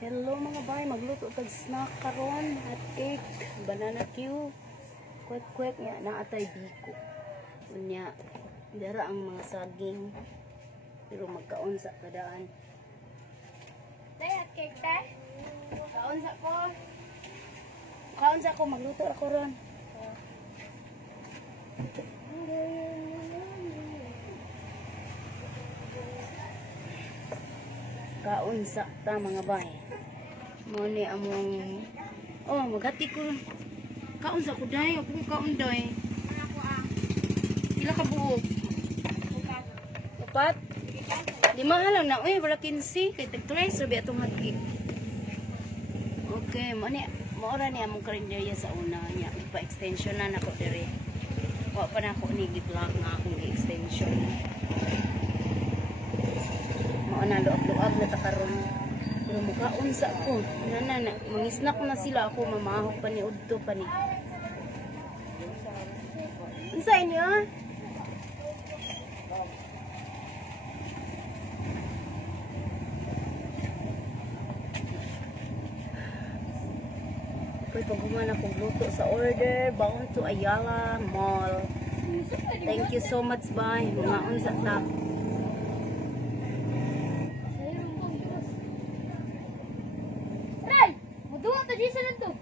Hello mga bay, magluto tag snack karon at cake, banana Q, kwek-kwek nya naatay biko. Unya dara ang mga saging pero magkaon sa kadaan. Day at cake tay. Kaon sa ko. Kaon sa ko magluto ako ron. Kaon sa ta mga bay. Mo ni among magati ko. Kaon sa ko day, ako kaon day. Ako Pila ka buok? Bukas. Upat? 5 lang na. Uy, wala 15. Kaya tag-try sabi atong hagi. Okay, maura ni among karinderya sa una niya. Pa-extension na nako dire. Wa pa na ako ni gi-vlog nga akong extension. Mao na luab na ta karon. Pero mukaon sa ako. Na mangisnak na sila ako mamahog pa ni udto pa ni. Unsa inyo? Ko'y paghuman akong luto sa order, bound to Ayala Mall. Thank you so much, bye. Mga sa ta. Tay, muduwa ta di sa lanto.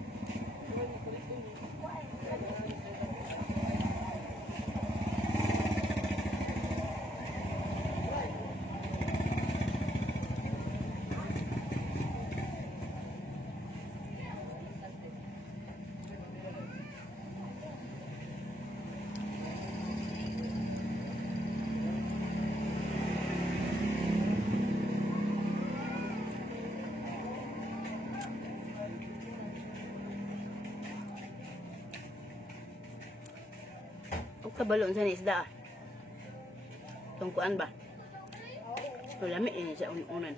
Huwag kabalon sa isda. Tungkuan ba? Lami ini sa unan.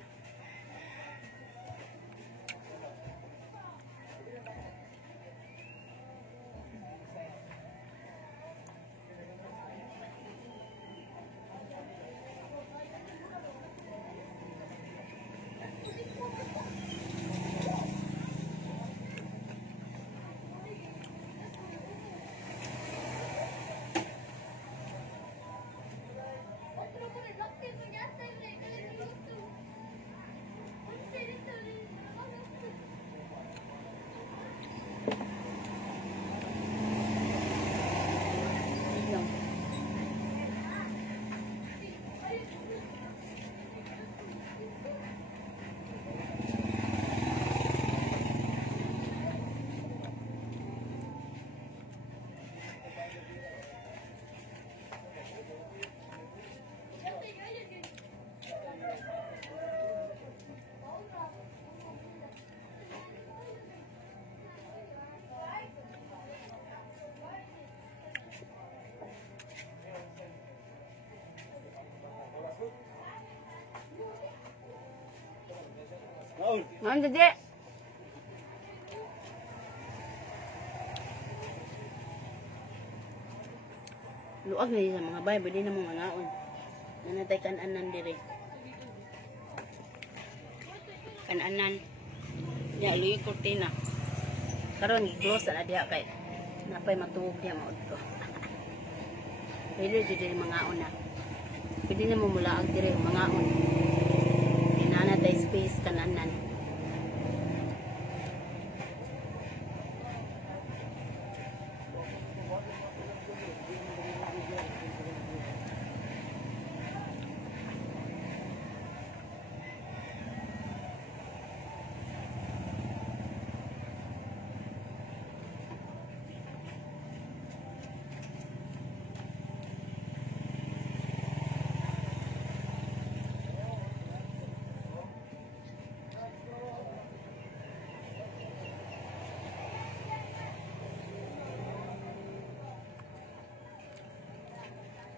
Ngon jadi. Luag na sa mga bay, bili na mga ngaon. Nanatay kananan dire. Kananan. Ya iluy kurtina. Karon gi-close na diha kay napay matuog diha maud ko. Bili dire mga ngaon na. Pwede na mo mulaag dire mga ngaon. Nanatay space kananan.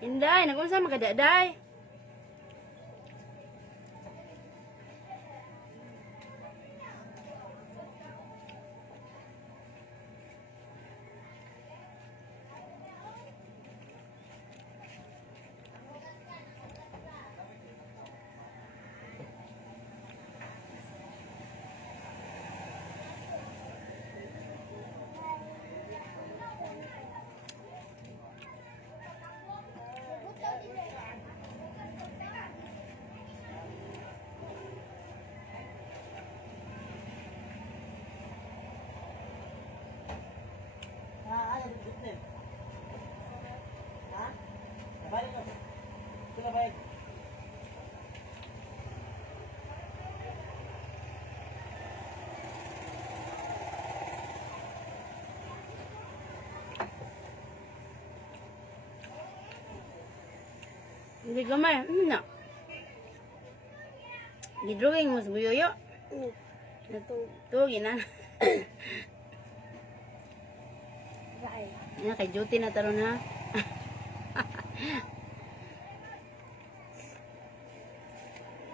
Inday, nag-unsa magadaday? Hindi gamay. Ano na? Di-drawing mo sa buyoyo. Tugi na. Yan, kay duty na taron ha.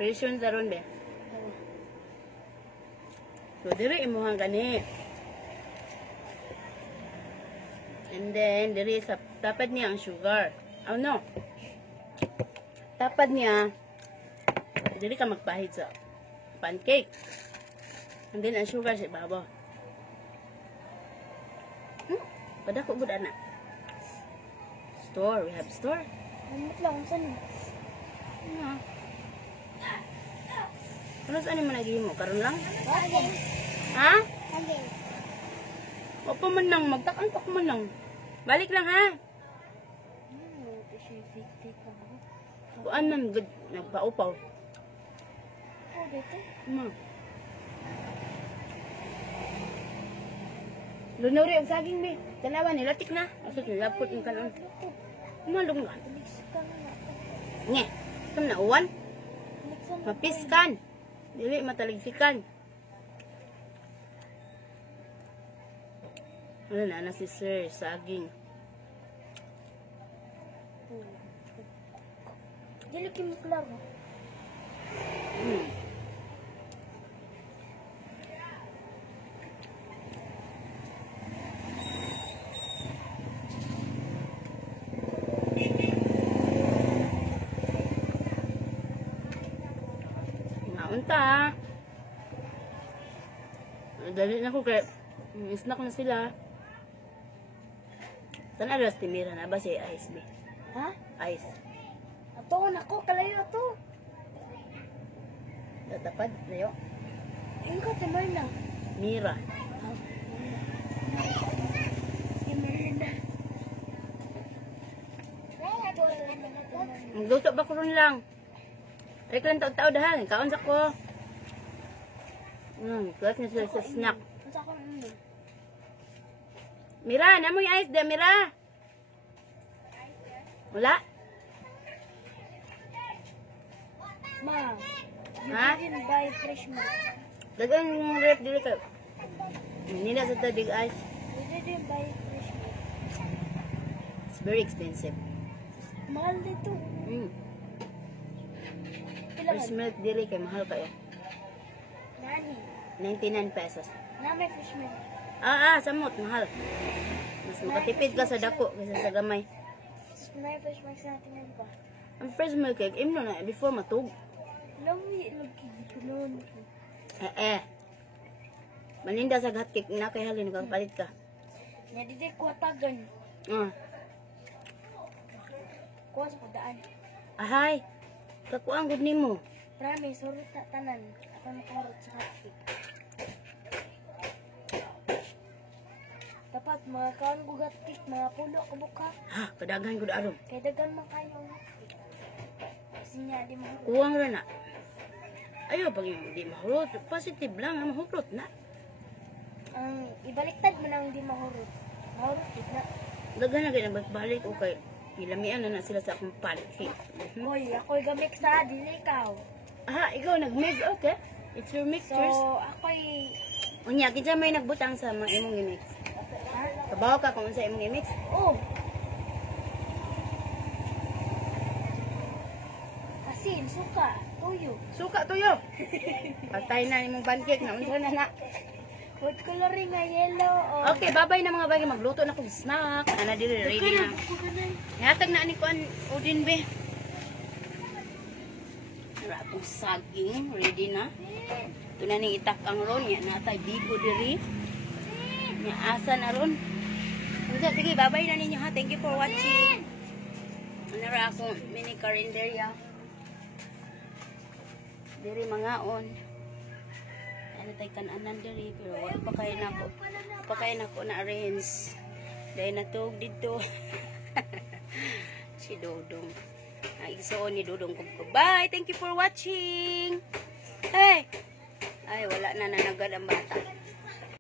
Pressure taron be. So, diri imuhang gani. And then, diri sa tapad niya ang sugar. Oh no. Tapad niya, dili ka magpahid sa pancake. And then, ang sugar sa ibabaw. Pada ko gud ana. Store, we have store. Ano lang, saan? Ano saan mo naghimo? Karon lang? Again. Ha? Again. O pa man nang, magtakantok man nang. Balik lang ha. Kuan man gud nagpaupaw. Oh, dito? Lunori og saging mi. Tanawa ni latik na. Aso nilapot ng kanon. Malung nga. Tuliksan na. Nge. Kam na uwan. Tuliksan na. Mapiskan. Dili mataligsikan. Wala na si Sir saging. Dili kim klaro. Naunta. Dali na ko kay snack na sila. Sana alas timira na ba si ice be? Ha? Ice. Ato na ko kalayo to. Tatapad layo. Ayun ko tamay na. Mira. Magluto ba ko ron lang? Ay ka lang tao dahan. Kaon sa ko. Kulat na sila sa snack. Unsa ko ano? Mira, namoy ice de, Mira. Wala? Ma. Ha? You didn't buy fresh milk. Dagang rep dili ka. Hindi na sa tadig ice. You didn't buy fresh milk. It's very expensive. Mahal dito. Pila Fresh man? milk dili kay mahal kayo. Nani? 99 pesos. Na may fresh milk. Samot, mahal. Mas makatipid ka sa dako kaysa sa gamay. May fresh milk sa atin yan ba? Ang fresh milk cake, imno na before matug. Lami, nagkikitunon. Maninda sa hot cake na kay halin nagpalit ka. Nadidig ko tagan. Kuha sa kudaan. Ahay. Kakuang gud nimo. Promise, surut na tanan. Ako nakarot sa hotcake. Dapat mga kaon ko hotcake, mga pulo ko buka. Ha, kadaghan gud aron. Kaya dagan man kayo ang hotcake. Kasi niya, di mo. Kuwang ra na. Ayo pag yung di mahurot, positive lang, mahurot na. Ang ibaliktad mo nang di mahurot. Mahurot, di na. Daghan na gid balik o kay ilamian na sila sa akong pancake. Hoy, ako'y gamik sa dili ikaw. Ikaw nag-mix, okay? It's your mixtures. So, ako'y... Unya, kinsa may nagbutang sa mga imong i-mix? Ha? Kabaw ka kung sa imong i-mix? Oh! Asin, suka, tuyo. Suka tuyo. Patay na imong pancake na unsa na na. Food coloring nga yellow. Oh. Okay, babay na mga bagay magluto na kog snack. Ana diri ready na. Hatag na ani ko an udin be. Ara akong saging ready na. Ito na ning itak ang ron ya natay bigo diri. Nya asa na ron. Unsa sige babay na ninyo ha. Thank you for watching. Ana ra akong mini carinderia. Diri mangaon. Ano tayo kananan diri pero wala pa kayo nako na arrange Dahil natog dito. Si Dodong. Ay, igsoon ni Dodong ko. Bye! Thank you for watching! Hey! Ay, wala na nanagad ang bata.